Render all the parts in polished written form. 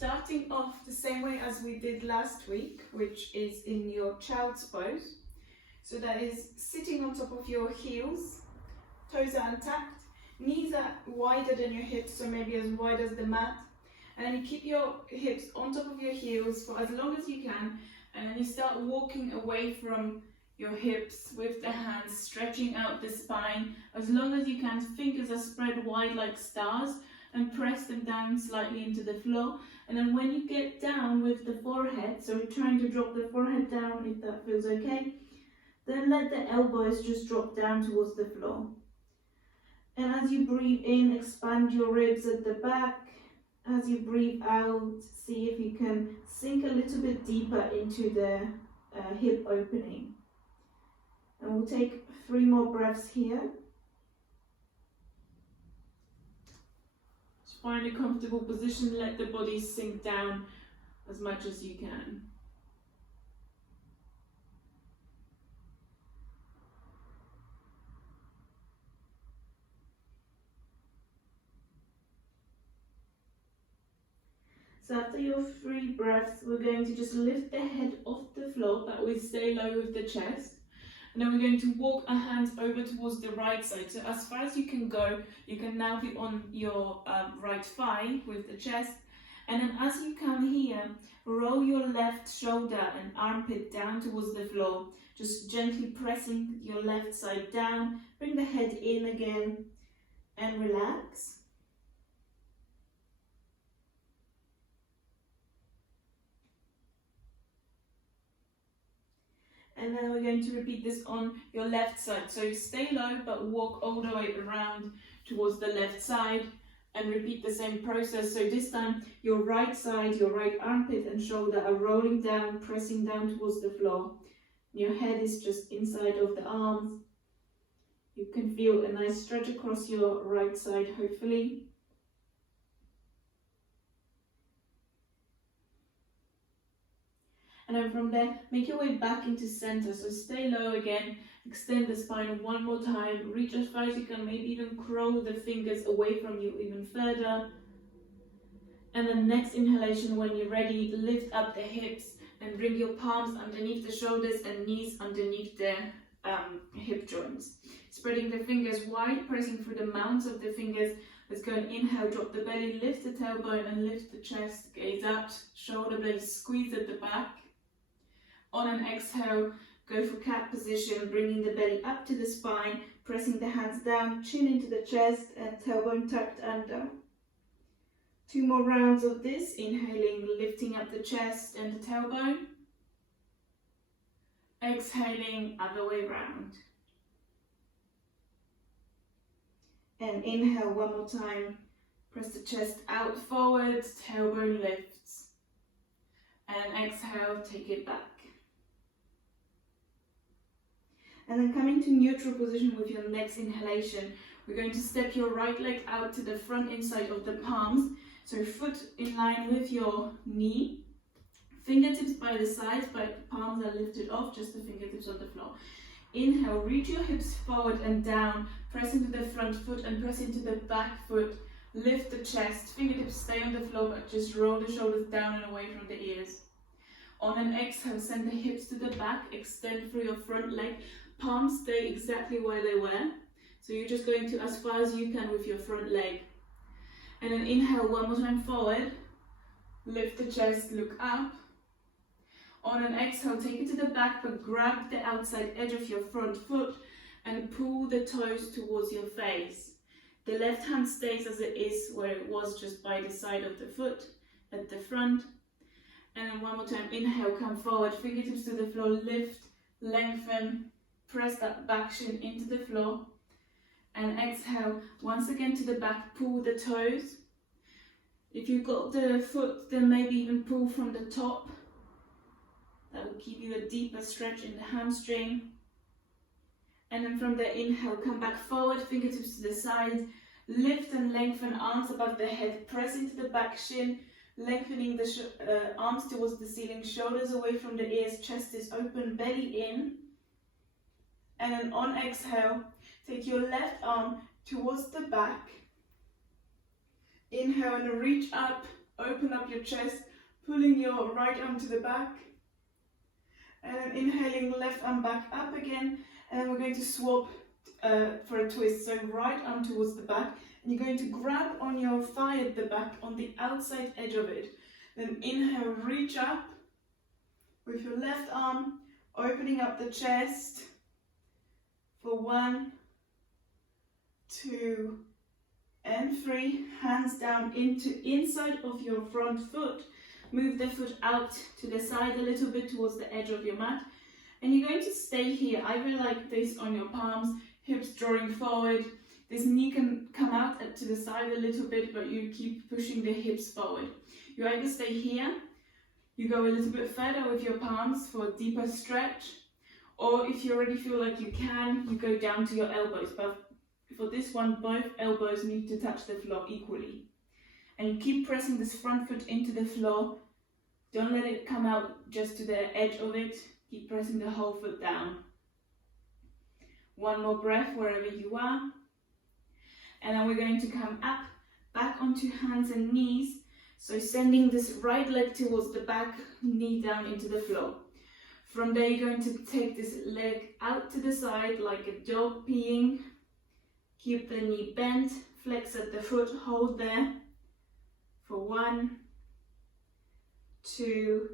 Starting off the same way as we did last week, which is in your child's pose. So that is sitting on top of your heels, toes are untucked, knees are wider than your hips, so maybe as wide as the mat. And then you keep your hips on top of your heels for as long as you can, and then you start walking away from your hips with the hands, stretching out the spine as long as you can. Fingers are spread wide like stars, and press them down slightly into the floor. And then when you get down with the forehead, so we're trying to drop the forehead down if that feels okay, then let the elbows just drop down towards the floor. And as you breathe in, expand your ribs at the back. As you breathe out, see if you can sink a little bit deeper into the hip opening. And we'll take 3 more breaths here. Just find a comfortable position, let the body sink down as much as you can. So after your 3 breaths, we're going to just lift the head off the floor, but we stay low with the chest. And then we're going to walk our hands over towards the right side. So as far as you can go, you can now be on your right thigh with the chest. And then as you come here, roll your left shoulder and armpit down towards the floor. Just gently pressing your left side down. Bring the head in again and relax. And then we're going to repeat this on your left side. So stay low, but walk all the way around towards the left side and repeat the same process. So this time, your right side, your right armpit and shoulder are rolling down, pressing down towards the floor. Your head is just inside of the arms. You can feel a nice stretch across your right side, hopefully. And then from there, make your way back into center. So stay low again, extend the spine 1 more time, reach as far as you can, maybe even curl the fingers away from you even further. And then next inhalation, when you're ready, lift up the hips and bring your palms underneath the shoulders and knees underneath the hip joints. Spreading the fingers wide, pressing through the mounds of the fingers. Let's go and inhale, drop the belly, lift the tailbone and lift the chest, gaze up, shoulder blades squeeze at the back. On an exhale, go for cat position, bringing the belly up to the spine, pressing the hands down, chin into the chest and tailbone tucked under. 2 more rounds of this, inhaling, lifting up the chest and the tailbone. Exhaling, other way round. And inhale 1 more time, press the chest out forward, tailbone lifts. And exhale, take it back. And then coming to neutral position with your next inhalation, we're going to step your right leg out to the front inside of the palms. So foot in line with your knee, fingertips by the sides, but palms are lifted off, just the fingertips on the floor. Inhale, reach your hips forward and down, press into the front foot and press into the back foot. Lift the chest, fingertips stay on the floor, but just roll the shoulders down and away from the ears. On an exhale, send the hips to the back, extend through your front leg. Palms stay exactly where they were. So you're just going to as far as you can with your front leg. And then inhale 1 more time forward. Lift the chest, look up. On an exhale, take it to the back, but grab the outside edge of your front foot and pull the toes towards your face. The left hand stays as it is where it was, just by the side of the foot at the front. And then 1 more time, inhale, come forward, fingertips to the floor, lift, lengthen. Press that back shin into the floor and exhale once again to the back, pull the toes. If you've got the foot, then maybe even pull from the top. That will give you a deeper stretch in the hamstring. And then from there, inhale, come back forward, fingertips to the side, lift and lengthen arms above the head, press into the back shin, lengthening the arms towards the ceiling, shoulders away from the ears, chest is open, belly in. And then on exhale, take your left arm towards the back. Inhale and reach up open up your chest, pulling your right arm to the back, and then inhaling, left arm back up again, and then we're going to swap for a twist, so right arm towards the back, and you're going to grab on your thigh at the back on the outside edge of it. Then inhale, reach up with your left arm, opening up the chest for 1, 2, and 3. Hands down into inside of your front foot. Move the foot out to the side a little bit towards the edge of your mat. And you're going to stay here, either like this on your palms, hips drawing forward. This knee can come out to the side a little bit, but you keep pushing the hips forward. You either stay here, you go a little bit further with your palms for a deeper stretch, or if you already feel like you can, you go down to your elbows. But for this one, both elbows need to touch the floor equally. And you keep pressing this front foot into the floor. Don't let it come out just to the edge of it. Keep pressing the whole foot down. One more breath wherever you are. And then we're going to come up, back onto hands and knees. So sending this right leg towards the back, knee down into the floor. From there, you're going to take this leg out to the side like a dog peeing. Keep the knee bent, flex at the foot, hold there for 1, 2,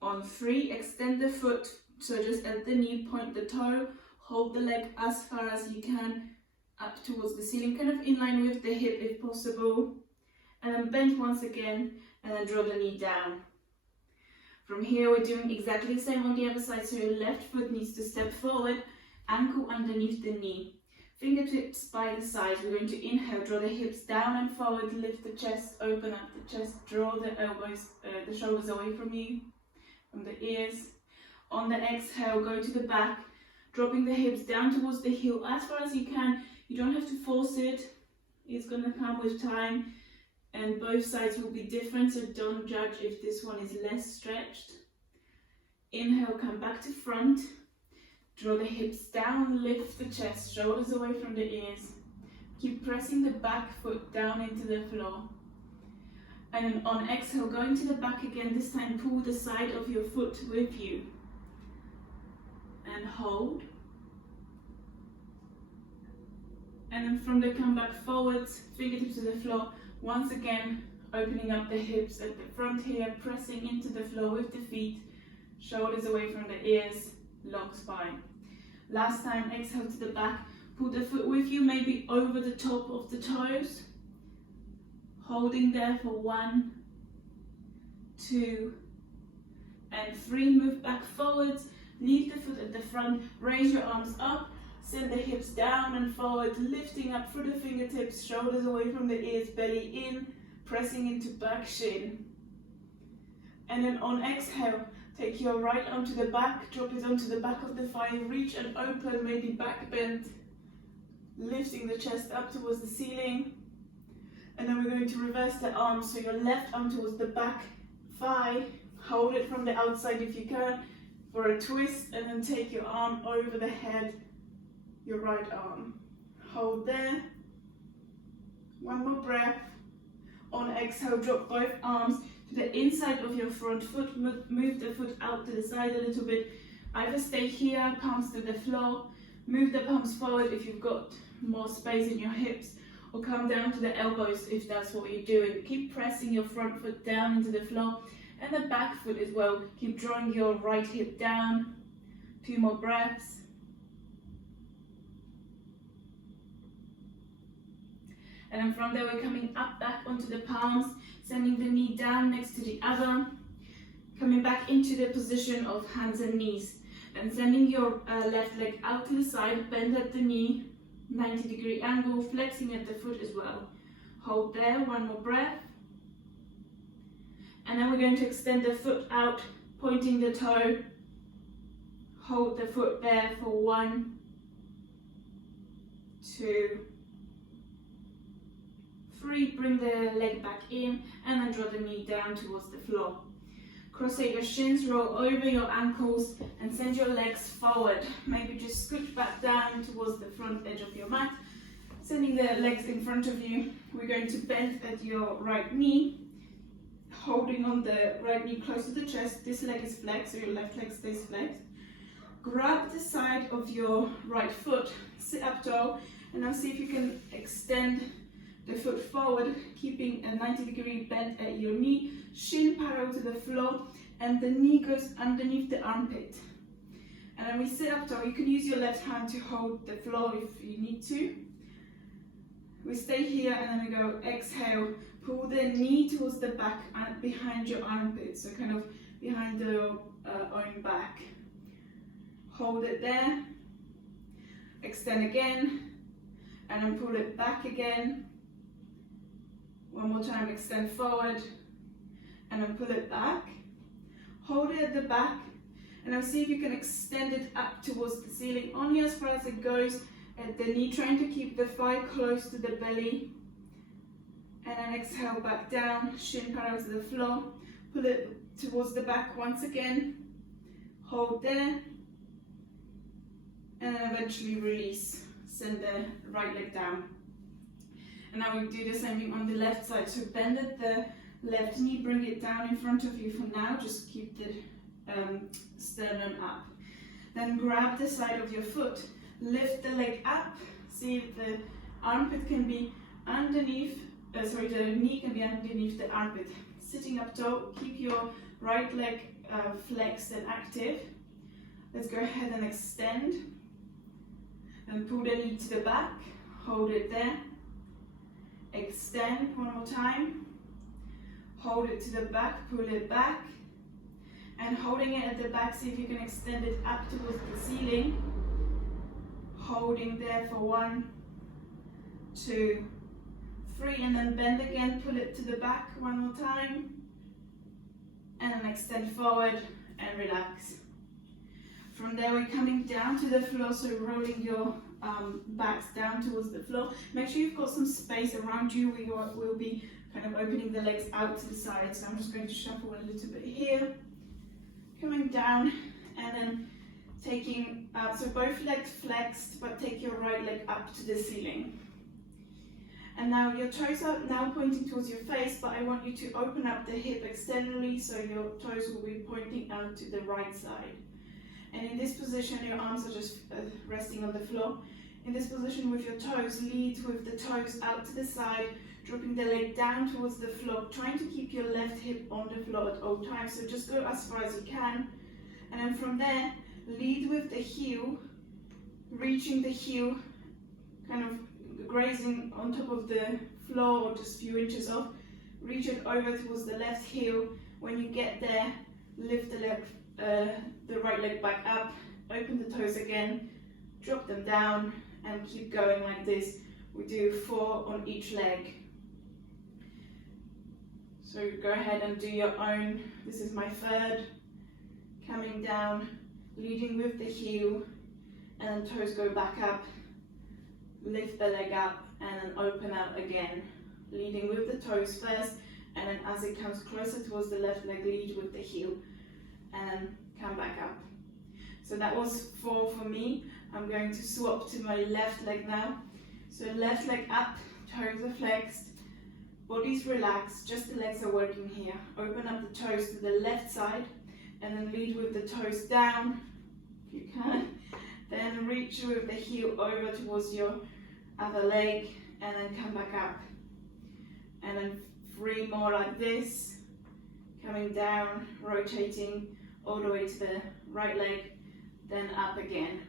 on 3, extend the foot, so just at the knee, point the toe, hold the leg as far as you can up towards the ceiling, kind of in line with the hip if possible, and then bend once again, and then draw the knee down. From here, we're doing exactly the same on the other side, so your left foot needs to step forward, ankle underneath the knee. Fingertips by the side. We're going to inhale, draw the hips down and forward, lift the chest, open up the chest, draw the elbows, the shoulders away from you, from the ears. On the exhale, go to the back, dropping the hips down towards the heel as far as you can. You don't have to force it. It's going to come with time, and both sides will be different, so don't judge if this one is less stretched. Inhale, come back to front. Draw the hips down, lift the chest, shoulders away from the ears. Keep pressing the back foot down into the floor. And then on exhale, going to the back again, this time pull the side of your foot with you. And hold. And then from there, come back forwards, fingertips to the floor. Once again, opening up the hips at the front here, pressing into the floor with the feet, shoulders away from the ears, long spine. Last time, exhale to the back, pull the foot with you, maybe over the top of the toes. Holding there for 1, 2, and 3. Move back forwards, leave the foot at the front, raise your arms up, send the hips down and forward, lifting up through the fingertips, shoulders away from the ears, belly in, pressing into back shin. And then on exhale, take your right arm to the back, drop it onto the back of the thigh, reach and open, maybe back bend, lifting the chest up towards the ceiling. And then we're going to reverse the arm, so your left arm towards the back thigh, hold it from the outside if you can, for a twist, and then take your arm over the head, your right arm. Hold there. One more breath. On exhale, drop both arms to the inside of your front foot, move the foot out to the side a little bit. Either stay here, palms to the floor, move the palms forward if you've got more space in your hips, or come down to the elbows if that's what you're doing. Keep pressing your front foot down into the floor, and the back foot as well. Keep drawing your right hip down. 2 more breaths. And then from there, we're coming up back onto the palms, sending the knee down next to the other, coming back into the position of hands and knees, and sending your left leg out to the side, bend at the knee, 90-degree angle, flexing at the foot as well. Hold there, 1 more breath. And then we're going to extend the foot out, pointing the toe. Hold the foot there for 1, 2, 3, bring the leg back in, and then draw the knee down towards the floor. Cross-eight your shins, roll over your ankles, and send your legs forward. Maybe just scoot back down towards the front edge of your mat, Sending the legs in front of you, we're going to bend at your right knee, holding on the right knee close to the chest. This leg is flexed, so your left leg stays flexed. Grab the side of your right foot, sit up tall, and now see if you can extend the foot forward, keeping a 90-degree bend at your knee, shin parallel to the floor, and the knee goes underneath the armpit. And then we sit up tall. You can use your left hand to hold the floor if you need to. We stay here and then we go exhale, pull the knee towards the back and behind your armpit, so kind of behind the own back. Hold it there, extend again, and then pull it back again. One more time, extend forward, and then pull it back. Hold it at the back, and now see if you can extend it up towards the ceiling, only as far as it goes at the knee, trying to keep the thigh close to the belly. And then exhale back down, shin parallel to the floor. Pull it towards the back once again. Hold there. And then eventually release. Send the right leg down. And now we do the same thing on the left side. So bend at the left knee, bring it down in front of you for now. Just keep the sternum up. Then grab the side of your foot. Lift the leg up, see if the armpit can be underneath, the knee can be underneath the armpit. Sitting up tall, keep your right leg flexed and active. Let's go ahead and extend. And pull the knee to the back, hold it there. Extend one more time. Hold it to the back, pull it back. And holding it at the back, see if you can extend it up towards the ceiling. Holding there for 1, 2, 3, and then bend again, pull it to the back one more time, and then extend forward and relax. From there we're coming down to the floor, so rolling your backs down towards the floor. Make sure you've got some space around you. We will be kind of opening the legs out to the side, so I'm just going to shuffle a little bit here. Coming down, and then taking, so both legs flexed, but take your right leg up to the ceiling. And now your toes are now pointing towards your face, but I want you to open up the hip externally, so your toes will be pointing out to the right side. And in this position, your arms are just resting on the floor. In this position with your toes, lead with the toes out to the side, dropping the leg down towards the floor, trying to keep your left hip on the floor at all times. So just go as far as you can. And then from there, lead with the heel, reaching the heel, kind of grazing on top of the floor or just a few inches off. Reach it over towards the left heel. When you get there, lift the right leg back up, open the toes again, drop them down, and keep going like this. We do 4 on each leg. So go ahead and do your own. This is my third. Coming down, leading with the heel, and then toes go back up, lift the leg up, and then open out again. Leading with the toes first, and then as it comes closer towards the left leg, lead with the heel, and come back up. So that was 4 for me. I'm going to swap to my left leg now. So left leg up, toes are flexed, body's relaxed, just the legs are working here. Open up the toes to the left side, and then lead with the toes down, if you can. Then reach with the heel over towards your other leg, and then come back up. And then 3 more like this, coming down, rotating all the way to the right leg, then up again.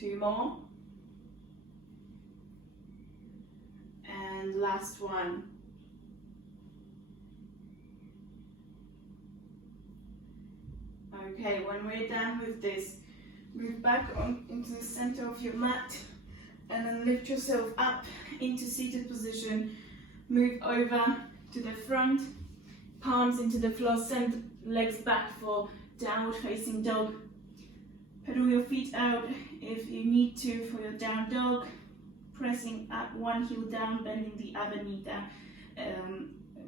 2 more. And last one. Okay, when we're done with this, move back on into the center of your mat, and then lift yourself up into seated position. Move over to the front, palms into the floor, send legs back for downward facing dog. Pedal your feet out if you need to for your down dog, pressing up one heel down, bending the other knee down,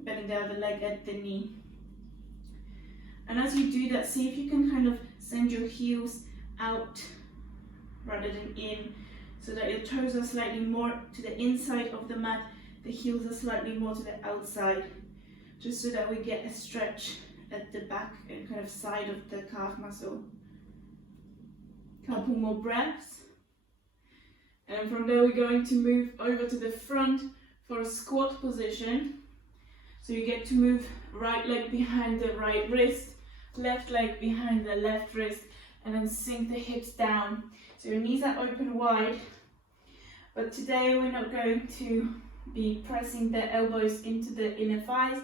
bending the other leg at the knee. And as you do that, see if you can kind of send your heels out rather than in. so that your toes are slightly more to the inside of the mat, the heels are slightly more to the outside, just so that we get a stretch at the back and kind of side of the calf muscle. Couple more breaths. And from there we're going to move over to the front for a squat position. So you get to move right leg behind the right wrist, left leg behind the left wrist, and then sink the hips down. So your knees are open wide, but today we're not going to be pressing the elbows into the inner thighs.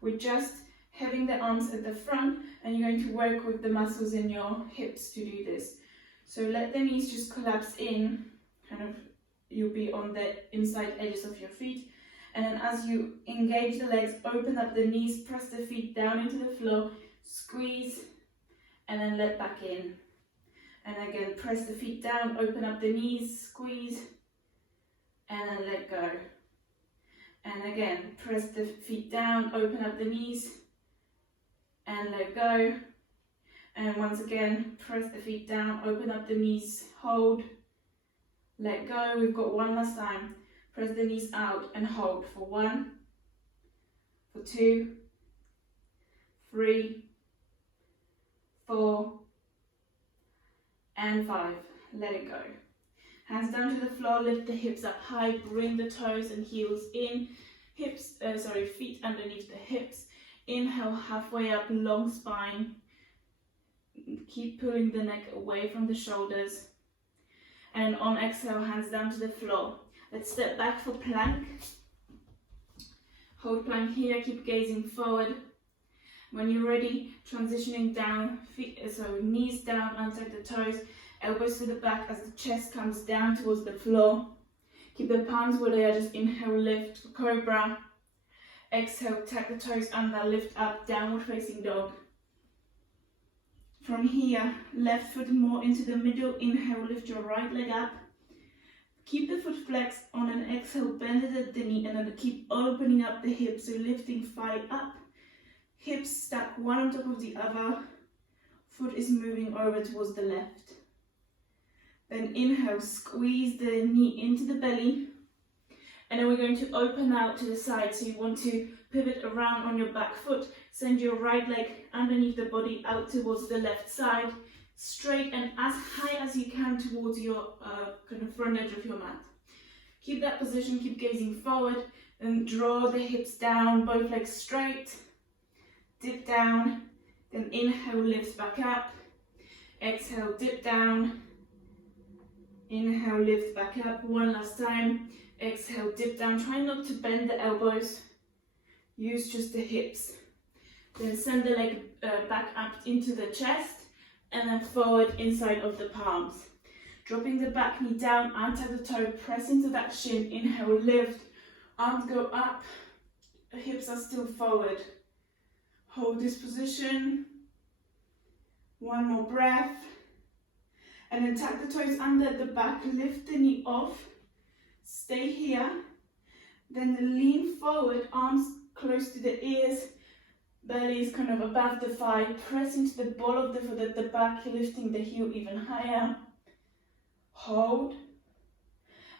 We're just having the arms at the front, and you're going to work with the muscles in your hips to do this. So let the knees just collapse in, kind of you'll be on the inside edges of your feet. And then as you engage the legs, open up the knees, press the feet down into the floor, squeeze, and then let back in. And again, press the feet down, open up the knees, squeeze, and then let go. And again, press the feet down, open up the knees, and let go. And once again, press the feet down, open up the knees, hold, let go. We've got one last time. Press the knees out and hold for 1, for 2, 3, 4, and 5. Let it go. Hands down to the floor, lift the hips up high, bring the toes and heels in, feet underneath the hips. Inhale, halfway up, long spine. Keep pulling the neck away from the shoulders. And on exhale, hands down to the floor. Let's step back for plank. Hold plank here, keep gazing forward. When you're ready, transitioning down, knees down, untuck the toes, elbows to the back as the chest comes down towards the floor. Keep the palms where they are, just inhale, lift for cobra. Exhale, tuck the toes under, lift up, downward facing dog. From here, left foot more into the middle, inhale, lift your right leg up. Keep the foot flexed. On an exhale, bend it at the knee, and then keep opening up the hips, so lifting thigh up. Hips stack one on top of the other. Foot is moving over towards the left. Then inhale, squeeze the knee into the belly. And then we're going to open out to the side. So you want to pivot around on your back foot. Send your right leg underneath the body out towards the left side. Straight and as high as you can towards your kind of front edge of your mat. Keep that position, keep gazing forward. Then draw the hips down, both legs straight. Dip down. Then inhale, lift back up. Exhale, dip down. Inhale, lift back up. One last time. Exhale, dip down. Try not to bend the elbows. Use just the hips. Then send the leg back up into the chest. And then forward inside of the palms. Dropping the back knee down, untuck the toe, press into that shin. Inhale, lift. Arms go up. Hips are still forward. Hold this position. One more breath. And then tuck the toes under the back. Lift the knee off. Stay here. Then lean forward, arms close to the ears. Belly is kind of above the thigh. Press into the ball of the foot at the back, lifting the heel even higher. Hold.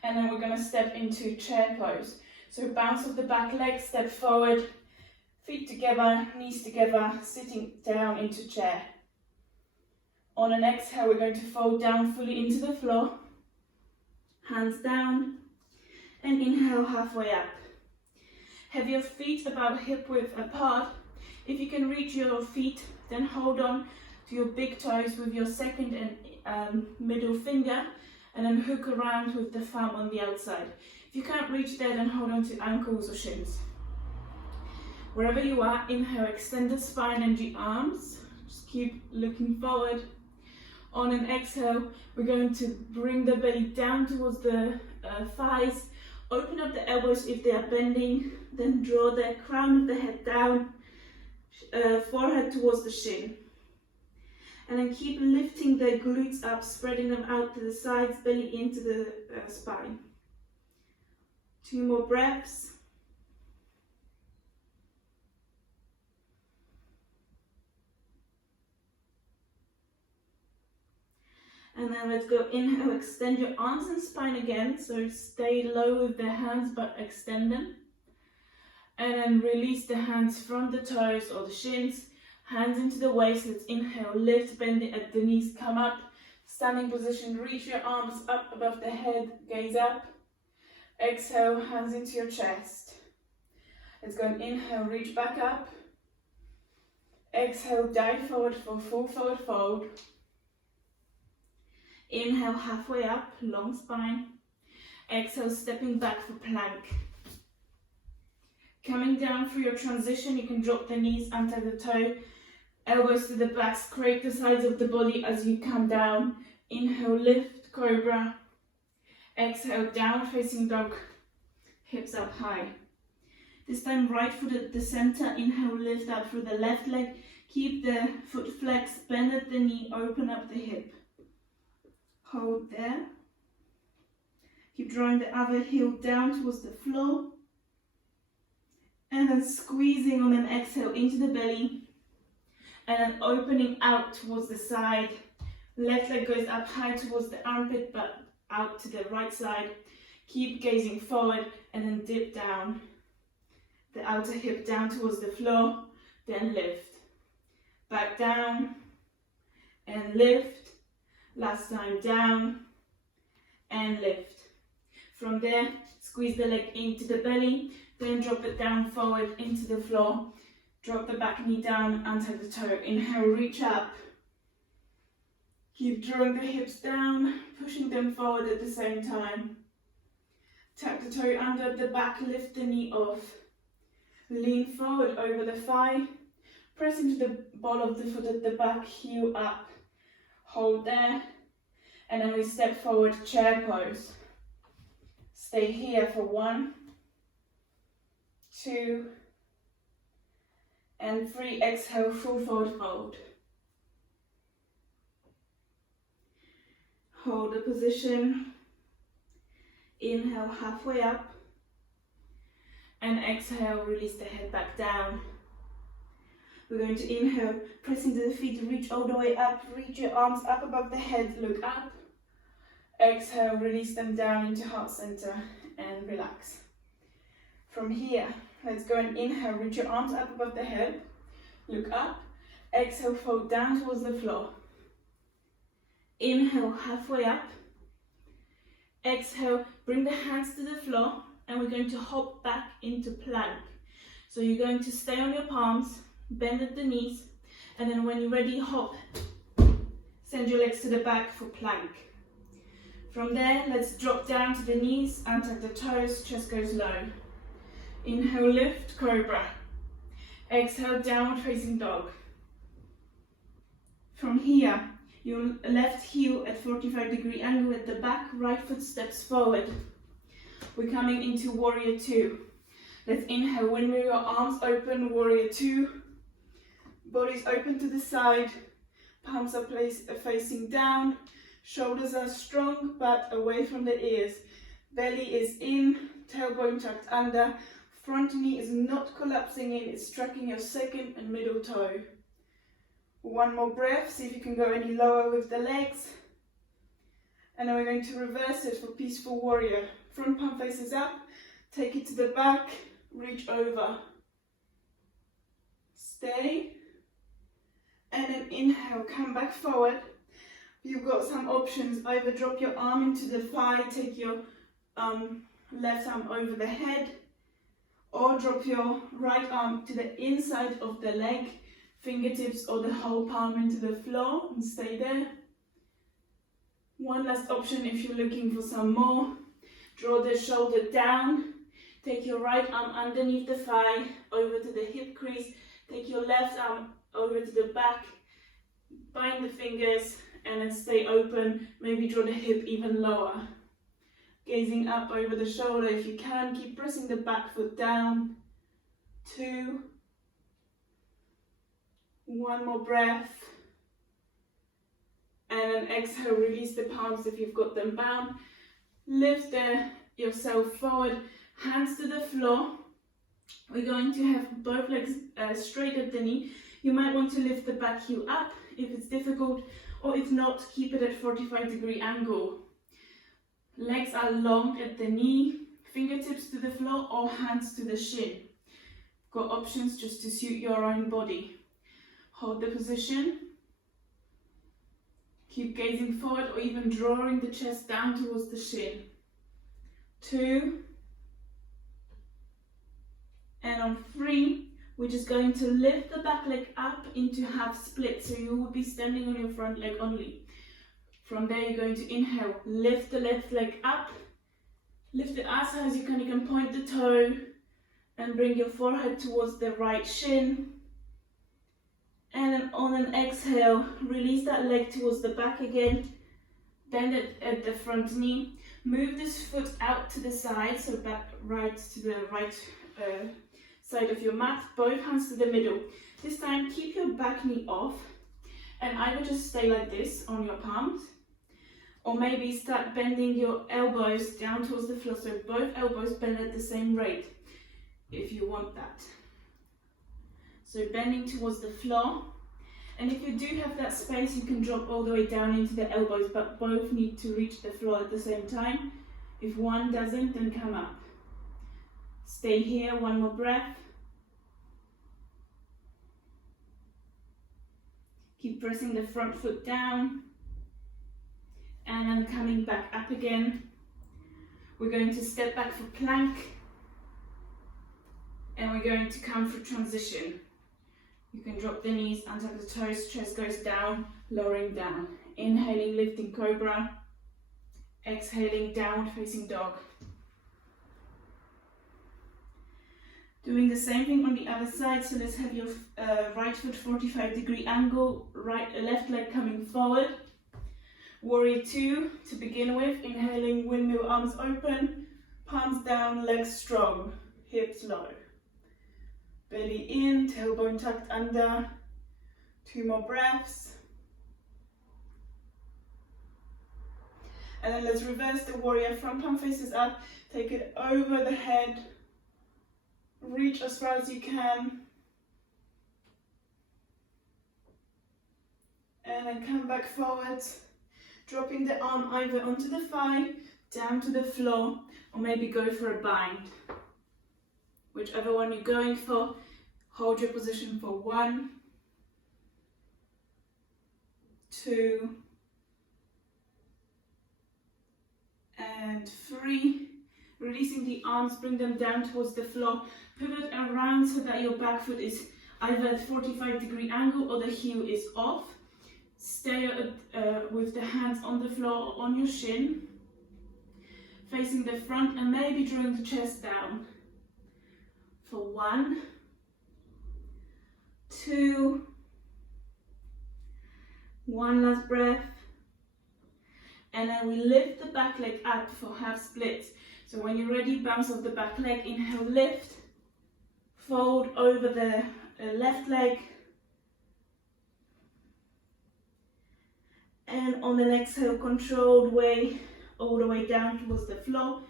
And then we're going to step into chair pose. So bounce off the back leg, step forward. Feet together, knees together, sitting down into chair. On an exhale, we're going to fold down fully into the floor. Hands down. And inhale, halfway up. Have your feet about hip width apart. If you can reach your feet, then hold on to your big toes with your second and middle finger, and then hook around with the thumb on the outside. If you can't reach there, then hold on to ankles or shins. Wherever you are, inhale, extend the spine and the arms. Just keep looking forward. On an exhale, we're going to bring the belly down towards the thighs. Open up the elbows if they are bending. Then draw the crown of the head down. Forehead towards the shin. And then keep lifting the glutes up, spreading them out to the sides, belly into the spine. 2 more breaths. And then let's go, inhale, extend your arms and spine again. So stay low with the hands, but extend them. And then release the hands from the toes or the shins, hands into the waist. Let's inhale, lift, bend it at the knees, come up. Standing position, reach your arms up above the head, gaze up. Exhale, hands into your chest. Let's go and inhale, reach back up. Exhale, dive forward for full forward fold. Inhale, halfway up, long spine. Exhale, stepping back for plank. Coming down for your transition, you can drop the knees under the toe, elbows to the back, scrape the sides of the body as you come down. Inhale, lift, cobra. Exhale, down facing dog, hips up high. This time, right foot at the center. Inhale, lift up through the left leg. Keep the foot flexed, bend at the knee, open up the hip. Hold there. Keep drawing the other heel down towards the floor. And then squeezing on an exhale into the belly. And then opening out towards the side. Left leg goes up high towards the armpit, but out to the right side. Keep gazing forward and then dip down. The outer hip down towards the floor, then lift. Back down and lift. Last time down and lift. From there, squeeze the leg into the belly, then drop it down forward into the floor. Drop the back knee down, under the toe. Inhale, reach up. Keep drawing the hips down, pushing them forward at the same time. Tuck the toe under the back, lift the knee off. Lean forward over the thigh. Press into the ball of the foot at the back, heel up. Hold there. And then we step forward, chair pose. Stay here for 1, 2, and 3. Exhale, full forward fold. Hold the position. Inhale, halfway up. And exhale, release the head back down. We're going to inhale, press into the feet, reach all the way up, reach your arms up above the head, look up. Exhale, release them down into heart center and relax. From here, let's go and inhale, reach your arms up above the head, look up. Exhale, fold down towards the floor. Inhale, halfway up. Exhale, bring the hands to the floor, and we're going to hop back into plank. So you're going to stay on your palms, bend at the knees, and then when you're ready, hop. Send your legs to the back for plank. From there, let's drop down to the knees, untuck the toes, chest goes low. Inhale, lift, cobra. Exhale, downward facing dog. From here, your left heel at 45-degree angle at the back, right foot steps forward. We're coming into warrior 2. Let's inhale, windmill your arms open, warrior 2. Body's open to the side, palms are facing down, shoulders are strong but away from the ears. Belly is in, tailbone tucked under, front knee is not collapsing in, it's tracking your second and middle toe. 1 more breath, see if you can go any lower with the legs. And then we're going to reverse it for peaceful warrior. Front palm faces up, take it to the back, reach over. Stay. And then inhale, come back forward. You've got some options, either drop your arm into the thigh, take your left arm over the head, or drop your right arm to the inside of the leg, fingertips or the whole palm into the floor and stay there. One last option if you're looking for some more. Draw the shoulder down, take your right arm underneath the thigh, over to the hip crease, take your left arm over to the back, bind the fingers and then stay open, maybe draw the hip even lower. Gazing up over the shoulder if you can, keep pressing the back foot down. 2. 1 more breath. And then exhale, release the palms if you've got them bound. Lift yourself forward, hands to the floor. We're going to have both legs straight at the knee. You might want to lift the back heel up if it's difficult, or if not, keep it at 45-degree angle. Legs are long at the knee, fingertips to the floor or hands to the shin. Got options just to suit your own body. Hold the position. Keep gazing forward or even drawing the chest down towards the shin. 2. And on 3, we're just going to lift the back leg up into half split. So you will be standing on your front leg only. From there, you're going to inhale, lift the left leg up. Lift it as high as you can. You can point the toe and bring your forehead towards the right shin. And then on an exhale, release that leg towards the back again. Bend it at the front knee. Move this foot out to the side, so back right to the right side of your mat. Both hands to the middle. This time, keep your back knee off and either just stay like this on your palms, or maybe start bending your elbows down towards the floor, so both elbows bend at the same rate, if you want that. So bending towards the floor, and if you do have that space, you can drop all the way down into the elbows, but both need to reach the floor at the same time. If one doesn't, then come up. Stay here, one more breath. Keep pressing the front foot down. And then coming back up again. We're going to step back for plank. And we're going to come for transition. You can drop the knees, untap the toes, chest goes down, lowering down. Inhaling, lifting cobra. Exhaling, downward facing dog. Doing the same thing on the other side, so let's have your right foot 45-degree angle, left leg coming forward. Warrior 2 to begin with, inhaling, windmill arms open, palms down, legs strong, hips low. Belly in, tailbone tucked under. 2 more breaths. And then let's reverse the warrior, front palm faces up, take it over the head. Reach as far as you can. And then come back forwards, dropping the arm either onto the thigh, down to the floor, or maybe go for a bind. Whichever one you're going for, hold your position for 1, 2, and 3. Releasing the arms, bring them down towards the floor. Pivot around so that your back foot is either at 45-degree angle or the heel is off. Stay with the hands on the floor or on your shin. Facing the front and maybe drawing the chest down. For 1, 2, 1 last breath. And then we lift the back leg up for half splits. So when you're ready, bounce off the back leg, inhale, lift, fold over the left leg, and on an exhale, controlled way, all the way down towards the floor.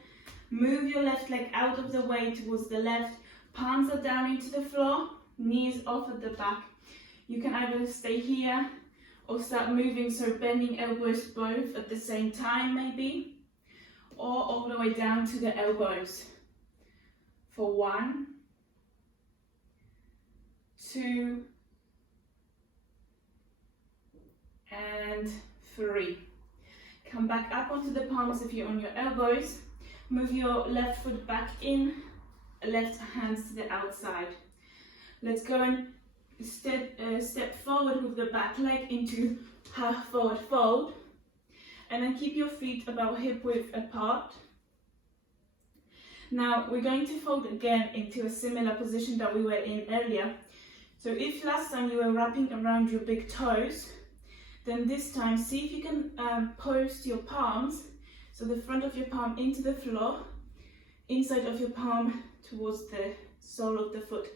Move your left leg out of the way towards the left, palms are down into the floor, knees off at the back. You can either stay here or start moving, so bending elbows both at the same time maybe, or all the way down to the elbows. For 1, 2, and 3. Come back up onto the palms if you're on your elbows. Move your left foot back in, left hands to the outside. Let's go and step forward with the back leg into half forward fold. And then keep your feet about hip width apart. Now we're going to fold again into a similar position that we were in earlier. So if last time you were wrapping around your big toes, then this time see if you can post your palms, so the front of your palm into the floor, inside of your palm towards the sole of the foot.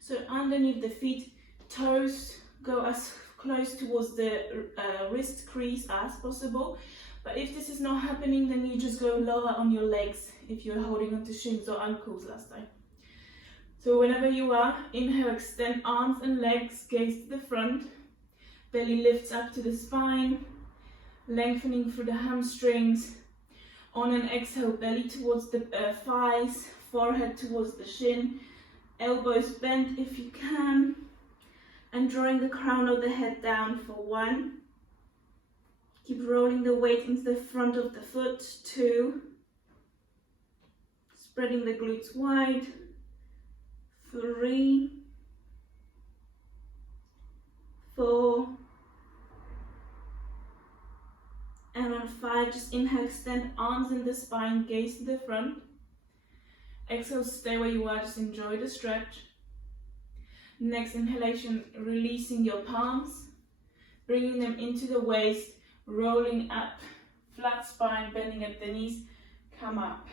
So underneath the feet, toes go as close towards the wrist crease as possible. But if this is not happening, then you just go lower on your legs if you're holding onto shins or ankles last time. So whenever you are, inhale, extend arms and legs, gaze to the front. belly lifts up to the spine, lengthening through the hamstrings. On an exhale, belly towards the thighs, forehead towards the shin, elbows bent if you can, and drawing the crown of the head down for 1. Keep rolling the weight into the front of the foot, 2. Spreading the glutes wide, 3, 4, and on 5, just inhale, extend arms in the spine, gaze to the front. Exhale, stay where you are, just enjoy the stretch. Next inhalation, releasing your palms, bringing them into the waist, rolling up, flat spine, bending at the knees, come up.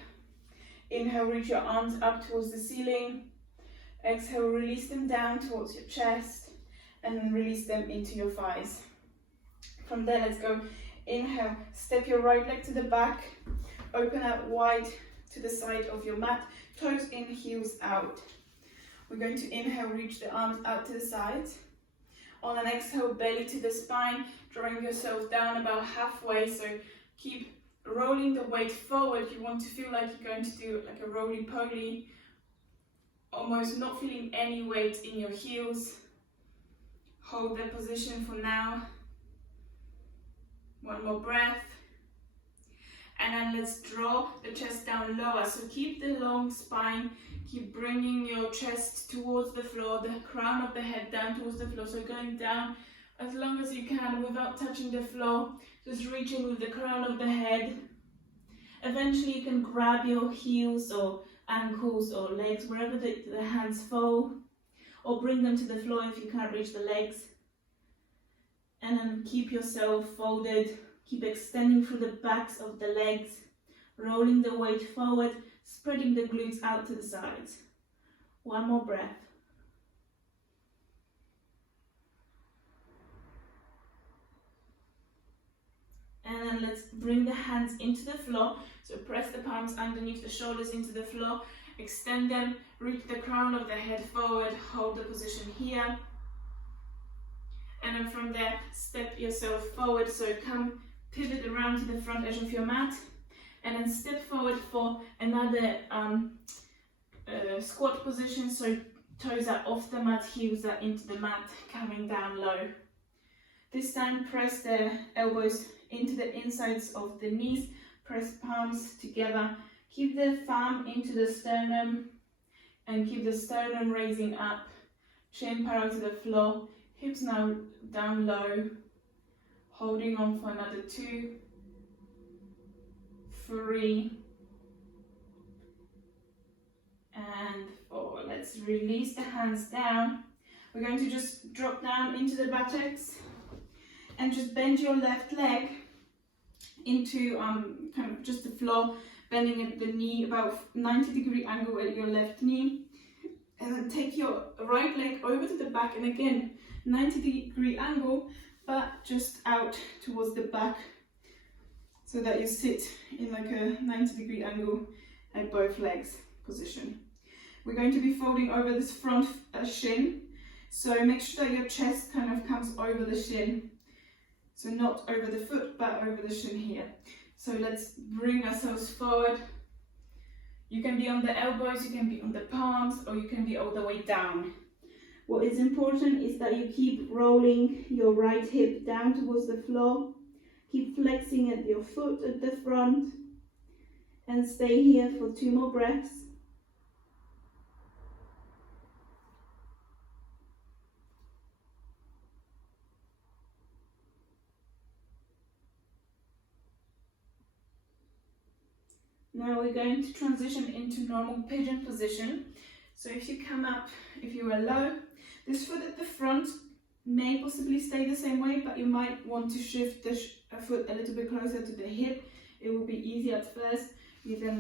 Inhale, reach your arms up towards the ceiling. Exhale, release them down towards your chest, and then release them into your thighs. From there, let's go. Inhale, step your right leg to the back, open out wide to the side of your mat, toes in, heels out. We're going to inhale, reach the arms out to the sides. On an exhale, belly to the spine, drawing yourself down about halfway, so keep rolling the weight forward. You want to feel like you're going to do like a roly-poly, almost not feeling any weight in your heels. Hold that position for now. 1 more breath. And then let's draw the chest down lower. So keep the long spine, keep bringing your chest towards the floor, the crown of the head down towards the floor. So going down as long as you can without touching the floor, just reaching with the crown of the head. Eventually you can grab your heels or ankles or legs, wherever the hands fall, or bring them to the floor if you can't reach the legs. And then keep yourself folded, keep extending through the backs of the legs, rolling the weight forward, spreading the glutes out to the sides. 1 more breath. And then let's bring the hands into the floor. So press the palms underneath the shoulders into the floor, extend them, reach the crown of the head forward, hold the position here. And then from there, step yourself forward. So come, pivot around to the front edge of your mat, and then step forward for another squat position. So toes are off the mat, heels are into the mat, coming down low. This time, press the elbows into the insides of the knees, press palms together, keep the thumb into the sternum, and keep the sternum raising up, chin parallel to the floor, hips now down low, holding on for another 2, 3, and 4. Let's release the hands down. We're going to just drop down into the buttocks and just bend your left leg into kind of just the floor, bending at the knee, about 90-degree angle at your left knee. And then take your right leg over to the back, and again, 90-degree angle, but just out towards the back, so that you sit in like a 90-degree angle at both legs position. We're going to be folding over this front shin, so make sure that your chest kind of comes over the shin. So not over the foot, but over the shin here. So let's bring ourselves forward. You can be on the elbows, you can be on the palms, or you can be all the way down. What is important is that you keep rolling your right hip down towards the floor. Keep flexing at your foot at the front, and stay here for 2 more breaths. Now we're going to transition into normal pigeon position. So if you come up, if you are low, this foot at the front may possibly stay the same way, but you might want to shift the foot a little bit closer to the hip. It will be easy at first. You then